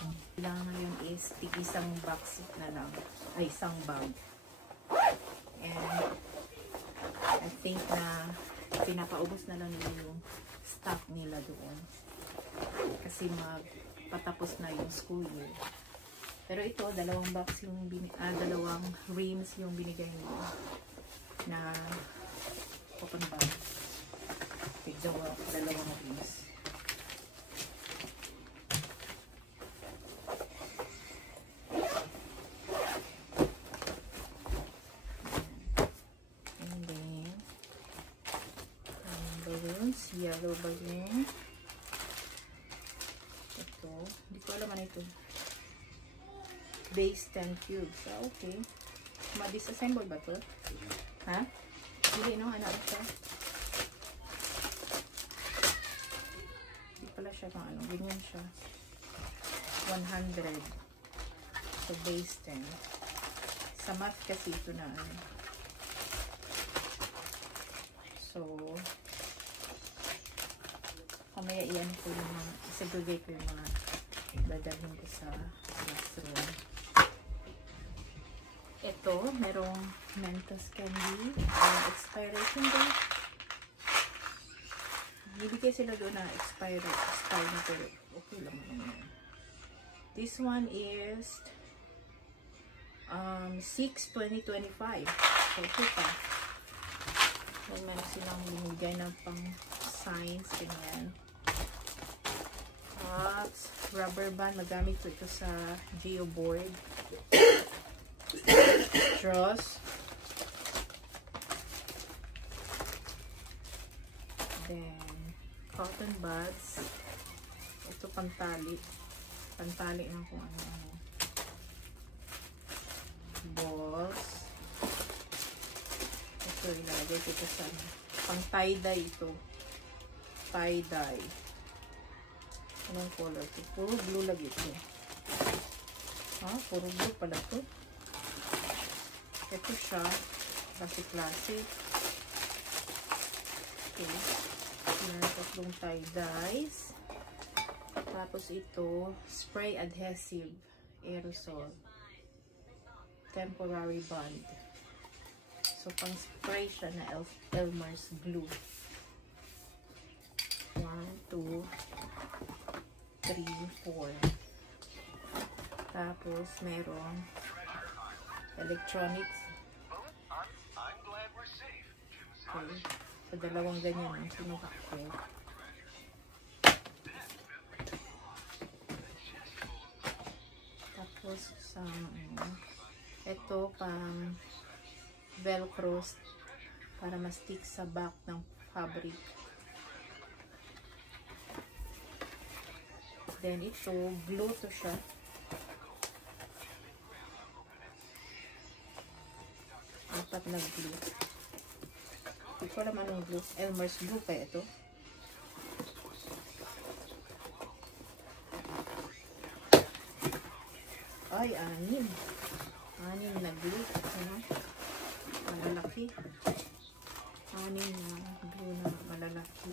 Kailangan ngayon is tig-isang box na lang. Ay, isang bag. And I think na pinapaubos na lang nila yung stock nila doon. Kasi magpatapos na yung school year. Pero ito, dalawang box yung dalawang rims yung binigay nila na open bag. Dalawang rims. And then balloons, yellow balloon. Ito, hindi ko alam ano ito. Base 10 cubes. Ah, okay. Ma-disassemble ba ito? Ha? Hindi, no? Ano ito? Hindi pala siya kung ano. Ganyan siya. 100. So, base 10. Sa math kasi ito na ano. So, kamaya iyan ko yung mga, segregate ko yung mga dadalhin ko sa classroom. Ito, merong Mentos candy. Expiration date. Bibigay sila doon na expire na pero okay lang naman. This one is 6/2025. So, ito pa. Then, meron silang binigay na pang signs. Ganyan. Rubber band. Magamit ko ito sa geoboard. Straws. Then, cotton buds. Ito pantali. Pantali ng kung ano-ano. Balls. Ito, ilalagay ko ito sa pang tie-dye ito. Tie-dye. Anong color ito? Puro blue lagi ito. Ha? Puro blue pala ito. Ito siya. Classic. Okay. Meron tatlong tie-dyes. Tapos ito, spray adhesive aerosol. Temporary bond. So, pang spray siya na Elmer's glue. 1, 2, 3, 4. Tapos, merong electronics. Okay. So, dalawang ganyan ang sinuka ko. Tapos, sa ito pang velcro para ma-stick sa back ng fabric. Then, ito, glue to siya. Apat na glue. Hindi ko alam anong glue. Elmer's glue kaya ito. Ay, 6. 6 na glue. Ano? Malalaki. 6 na glue na malalaki.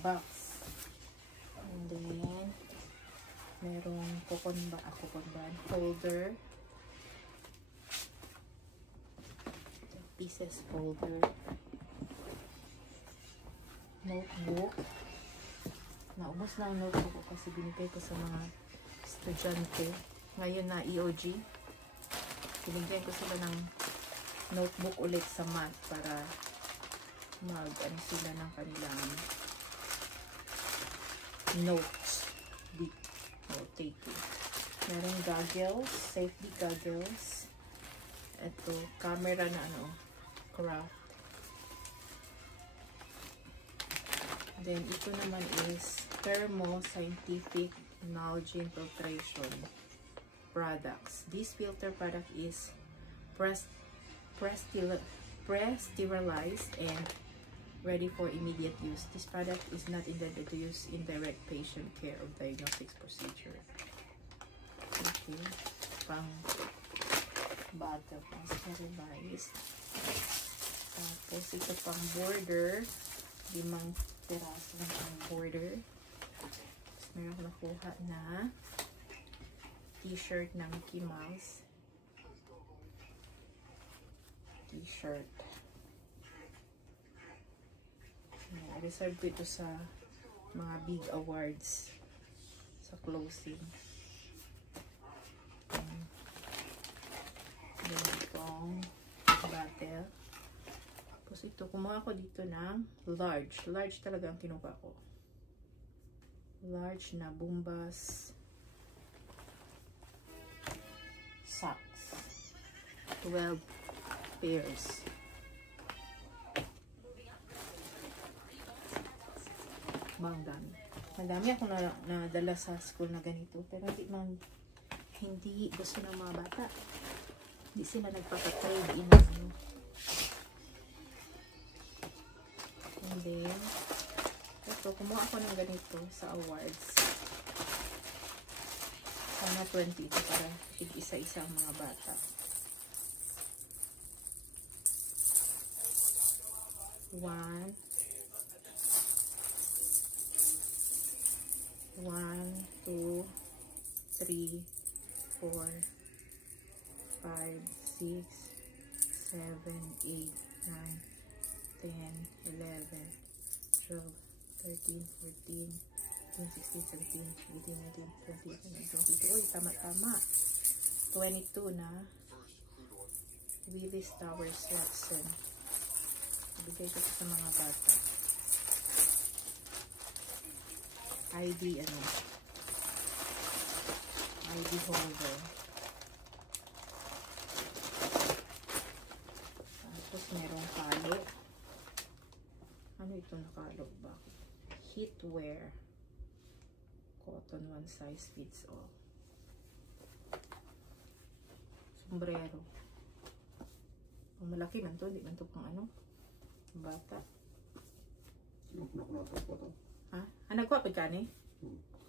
Box. And then, merong coupon band folder. Pieces folder. Notebook. Naubos na ang notebook ko kasi binigay ko sa mga estudyante. Ngayon na EOG. Binigyan ko sila ng notebook ulit sa math para mag-ano sila ng kanilang notes. Note-taking. Merong goggles. Safety goggles. Ito, camera na craft. Then, ito naman is Thermo Scientific Nalgene Filtration products. This filter product is pre-sterilized and ready for immediate use. This product is not intended to use in direct patient care or diagnostics procedure. Okay. Pang bottle, pang sterilized. Tapos ito pang border. 5 piraso ng pang border. Tapos meron ako nakuha na t-shirt ng Mickey Mouse. T-shirt. I-reserve ko ito sa mga big awards sa closing. Then itong bottle. Tapos ito, kumuha ko dito ng large. Large talaga ang kinuha ko. Large na Bombas socks. 12 pairs. Banggan. Madami ako nadala sa school na ganito. Pero hindi gusto ng mga bata. Hindi sila nagpapatrade in ano. And then, ito, kumuha ako ng ganito sa awards. Sana 20 ito para isa-isa ang mga bata. One, 2, 3, 4, 5, 6, 7, 8, 9, 10, 11, 12, 13, 14, 15, 16, 17, 18, 19, 20, 21. Uy, tama-tama. 22 na. Willis Towers Watson. Ibigay ko sa mga bata. ID holder. Tapos merong palo. Ano ito nakalo? Bakit? Heatwear. Cotton, one size fits all. Sombrero. Ang malaki man to, di man to pang ano? Bata. Ha? Ah, nagwapod ka ni?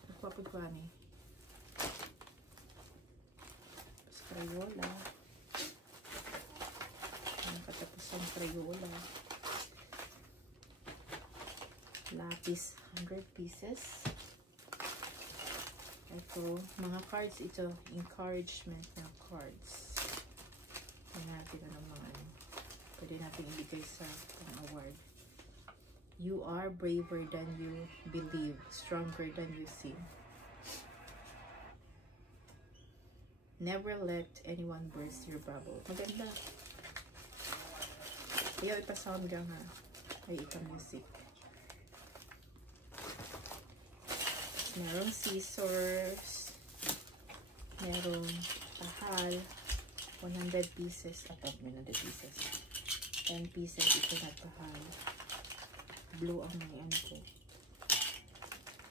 Nagwapod ka ni? Tapos Crayola. Nakatapos ang Crayola. Lapis, 100 pieces. Ito, mga cards ito. Encouragement ng cards. Pwede natin mga ano. Pwede natin ibigay sa pang-award. You are braver than you believe, stronger than you seem. Never let anyone burst your bubble. Maganda. Ayaw ipa-sound lang ha. Ay ipa-music. Merong scissors. Merong tahal. 100 pieces. 100 pieces. 10 pieces ito na tahal. Blue ang may ano ko.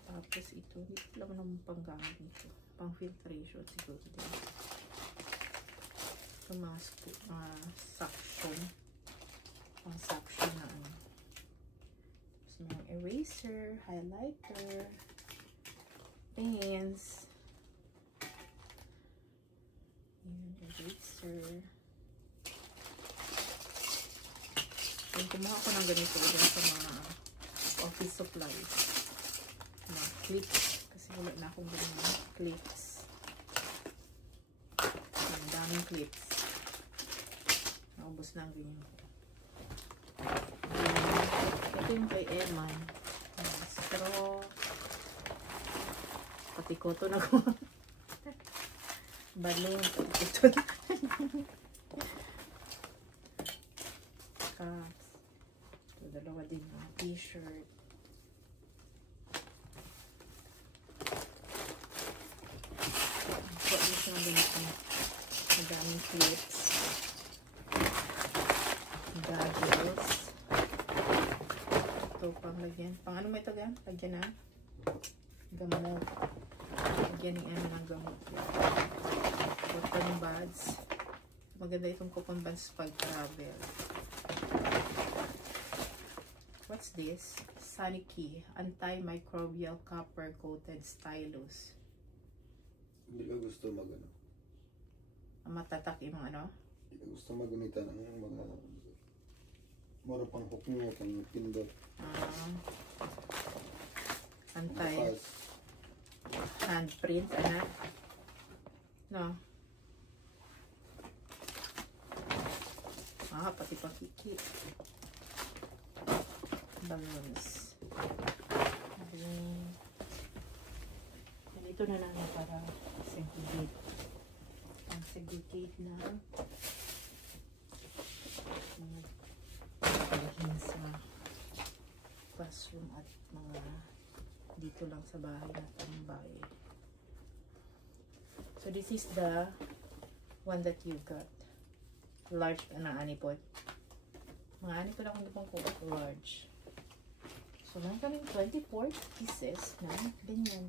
Tapos ito, dito lang naman panggamit nito. Pang filtration siguro din. Ito mga suction. Pang suction na ano. Tapos may eraser, highlighter, pens. Ayan, eraser. Then, kumuha ko ng ganito dyan sa mga office supplies. Mga clips. Kasi wala na akong ganyan clips. Ang daming clips. Naubos na ang ganyan ko. Ito yung kay Eman. Straw. Pati cotton ako. Balloon. Pati cotton. Cups. Dalawa din mga t-shirt. So, alis na ganito. Madaming clips. Goggles. Ito pang lagyan. Pang ano may ito gan? Lagyan na. Gamot. Lagyan ni ano ng gamot. Cotton buds. Maganda itong cotton buds pag travel. What's this? Sunny Key. Antimicrobial copper coated stylus. Hindi ka gusto mag-ano? Matatak yung ano? Hindi ka gusto magunitan ng mga Mura pang hook nyo, pang pindot. Antay. Bukas. Handprint, anak. No. Pati pakiki. Balloons. Ito na lang para segregate. Ang segregate na pagiging sa classroom at mga dito lang sa bahay na tambay. So this is the one that you got. Large na anipod. Mga anipod lang hindi pang large. So meron kaming 24 pieces na ganyan.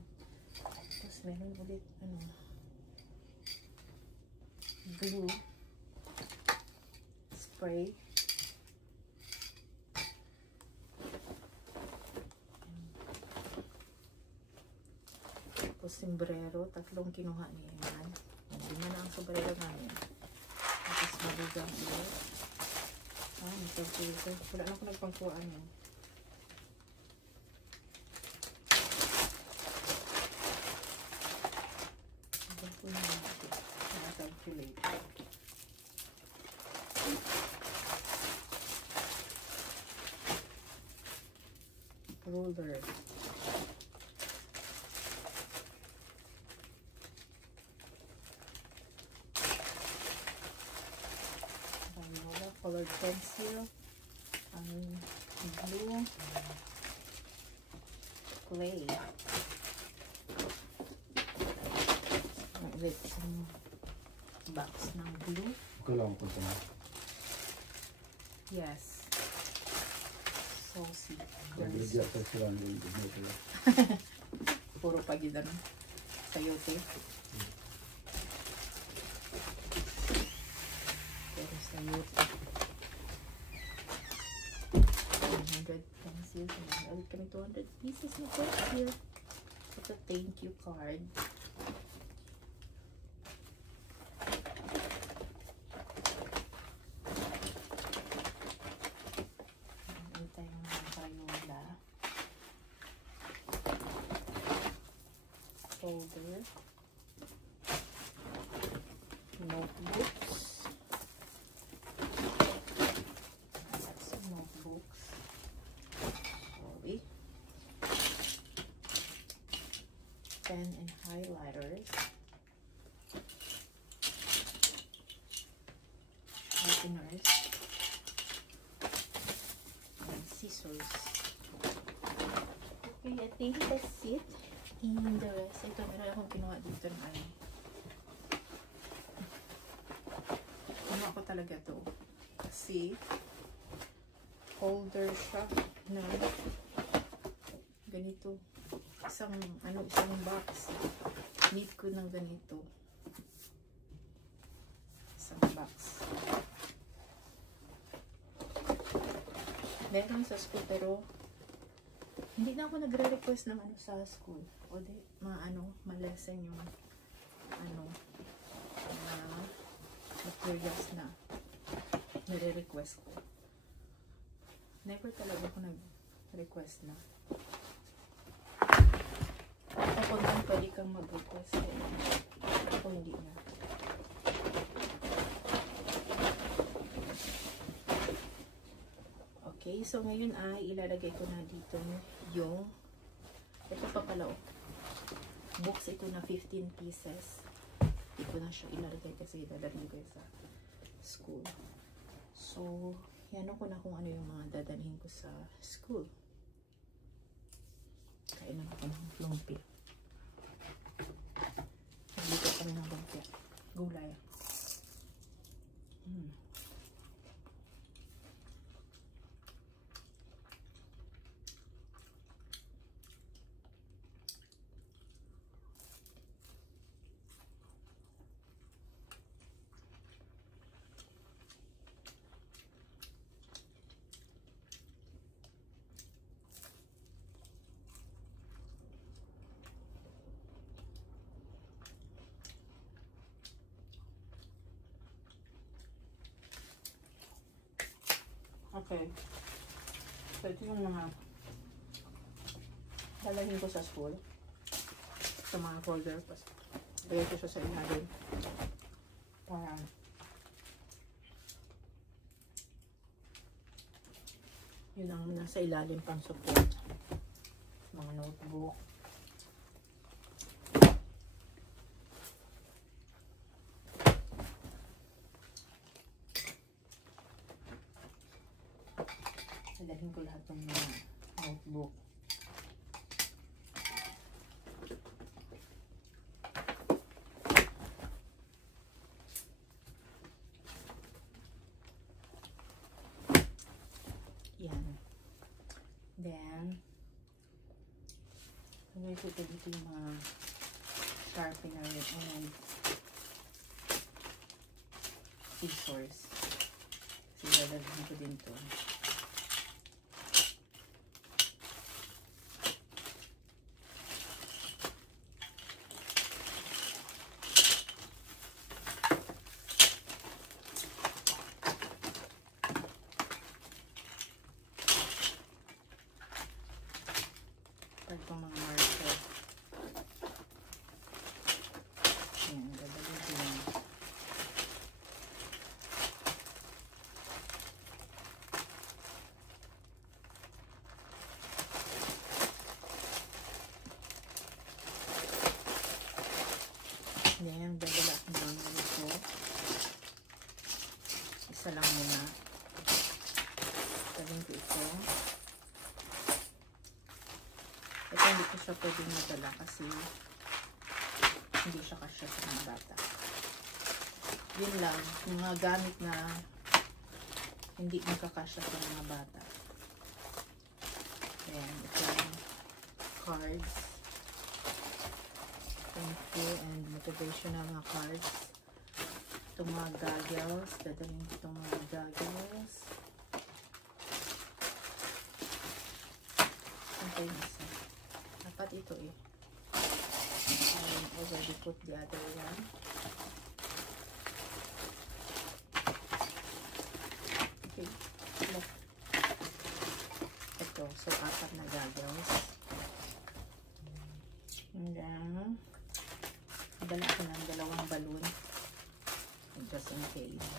Tapos meron ulit glue spray. Tapos sombrero, tatlong kinuha niya yan. Lima na ang sombrero namin. Tapos mabigang ulit. Nagpagpilisan. Wala na ako nagpangkuhaan yun. Ruler. Colored pencil, blue, clay. With some box ng glue. Okay lang po ito. Yes. Saucy. Nagligyan pa sila ng dito. Puro pagidan. Sayote. Pero sayote. 100 pencils. Ulit kami 200 pieces na pencil. Ito thank you card. Folder, notebooks, that's some notebooks, sorry, pen and highlighters, sharpeners, and scissors. Okay, I think that's it. In the rest, ito meron akong kinuha dito ng kinuha ko talaga to kasi holder siya na ganito, isang box. Need ko ng ganito, isang box. Meron sa school pero hindi na ako nagre-request ng sa school. O di, malesen yung materials na nire-request ko. Never talaga ako nag-request na. Kapag lang pwede kang mag-request ako hindi na. Okay, so ngayon ay ilalagay ko na dito yung ito pa pala books ito na 15 pieces. Hindi ko na siya ilalagay kasi dadalhin ko sa school. So, yan ko na kung ano yung mga dadalhin ko sa school. Kainan ako ng lumpia. Naglito kami ng lumpia. Gulay. Okay. So, ito yung mga dalahin ko sa school. Sa mga folder. Lagay ko siya sa ilalim. Para yun ang nasa ilalim pang support. Mga notebook. Dalhin ko lahat ng mga notebook. Yan. Then, lagay ko dito yung mga sharpener and scissors. Kasi lalagyan ko din to. Itong mga marker. Ayan, dadalhin ko lang. Then, dadala ko ng ganito. Isa lang muna. Dadalhin ko ito. Ito hindi ko siya pwedeng madala kasi hindi siya kasya sa mga bata. Yun lang, mga gamit na hindi magkakasya sa mga bata. Ayan, ito yung cards. Thank you and motivational na cards. Itong mga goggles, dadalhin ko itong mga goggles. Ito yung isa. Dapat ito eh. I already put the other one. Okay. Look. Ito. So, 4 na goggles. And then, dala ko ng 2 balloon. Just in case.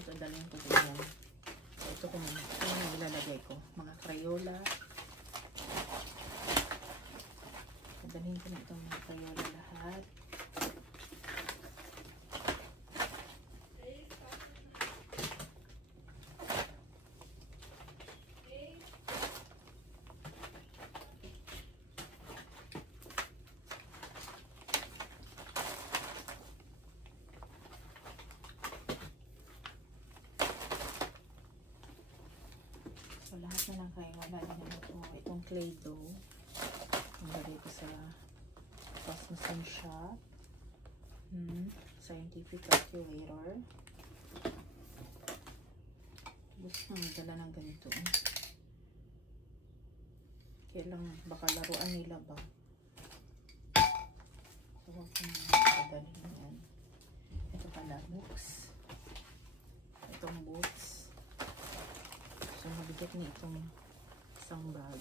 Ito, dalhin ko din yan. Ito kung ano ilalagay ko. Mga Crayola. Dalhin ko na itong mga Crayola lahat. So, lahat na lang kayo. Wala din ito. Itong clay dough. Nalagay ko sa Rasmussen shop. Scientific calculator. Gusto nang dala ng ganito. Kaya lang, baka laruan nila ba? So, huwag ko nang dadalhin yan. Ito pala, books. Itong books. So, mabigat na itong isang bag.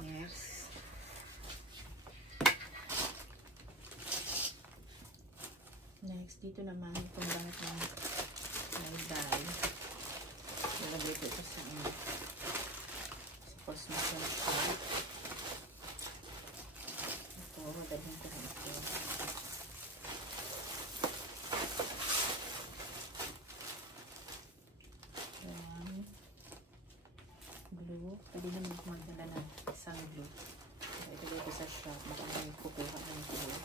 Yes. Next, dito naman itong lahat ng dye. Nalagay ko ito sa Cosmopolitan shop. Madalhin ko na ito. Ayan. Glue. Pwede naman ako magdala ng isang glue. Ito dito sa shop. Baka may kukuha ng glue.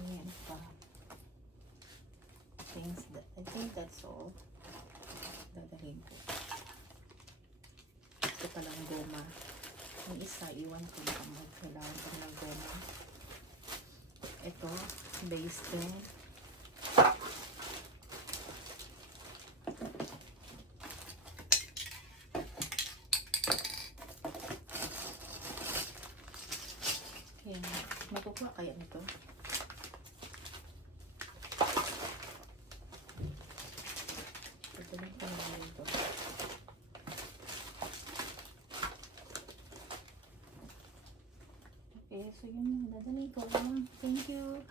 Ayan pa. I think that's all. Dadalhin ko. Ito palang goma. Yung isa, iwan ko na kailangan ko ng goma. Ito, base pen. Makukuha kaya nito? Patuloy ko na ito. Okay, so yun yung dadalhin ko. Thank you.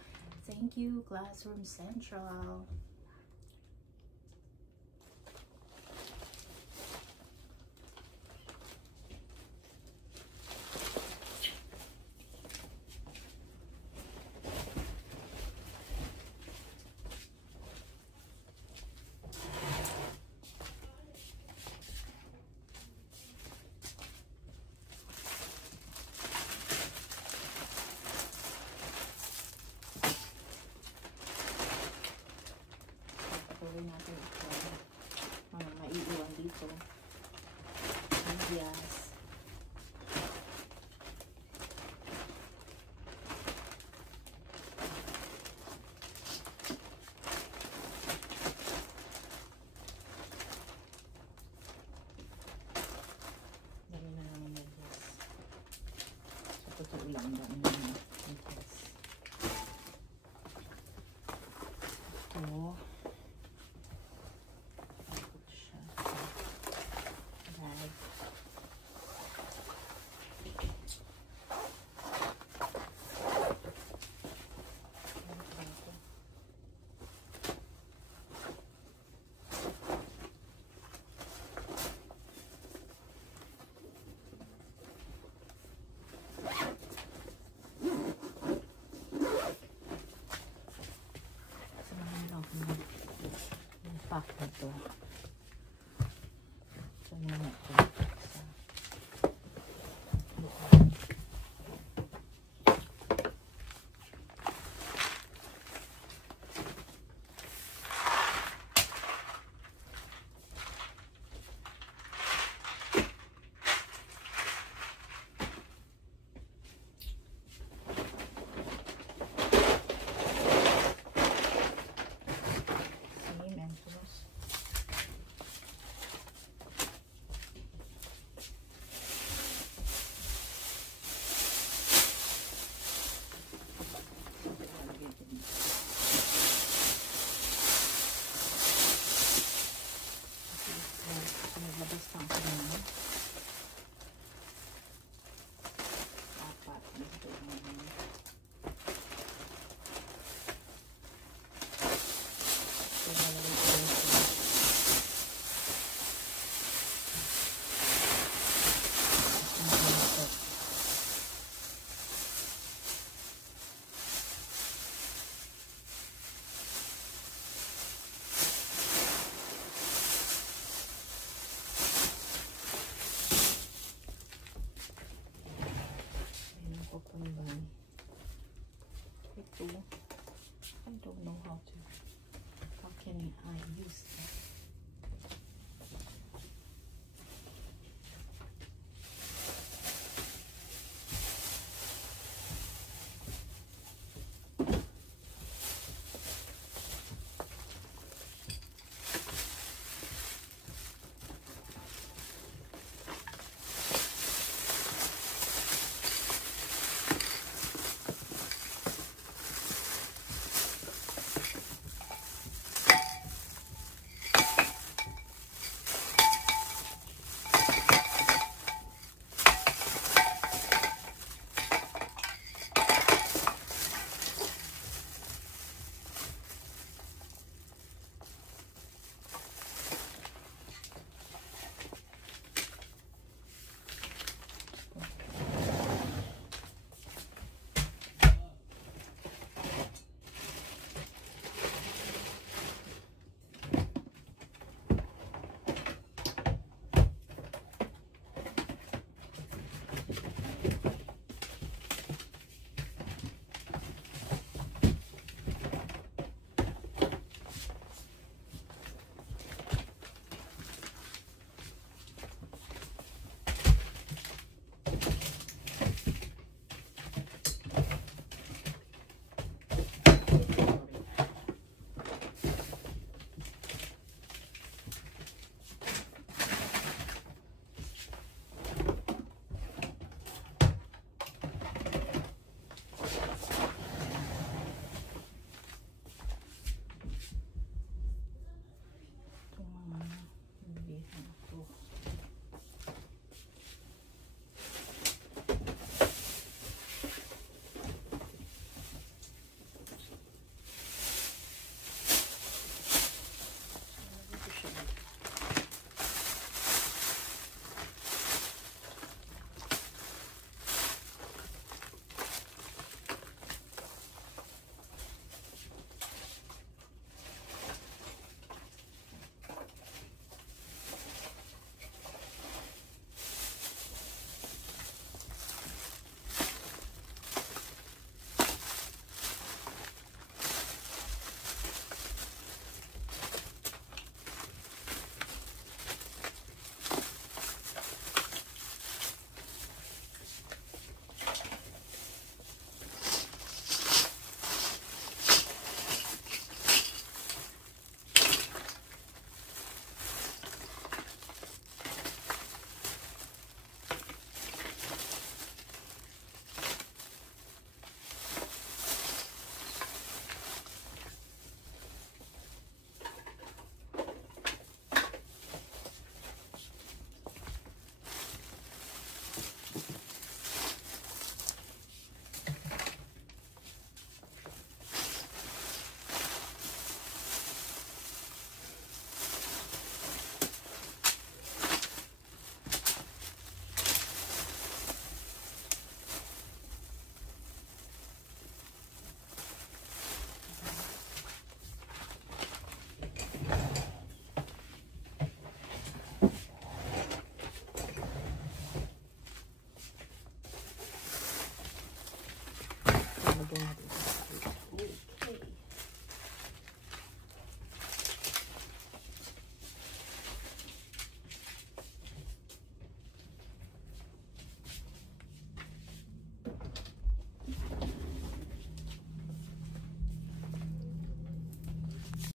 Thank you, Classroom Central. Patuloy natin ito. Mga maiiwan dito. Medyas. Dami na naman medyas. So, totoo lang dami na naman medyas. Ito. Pack nito.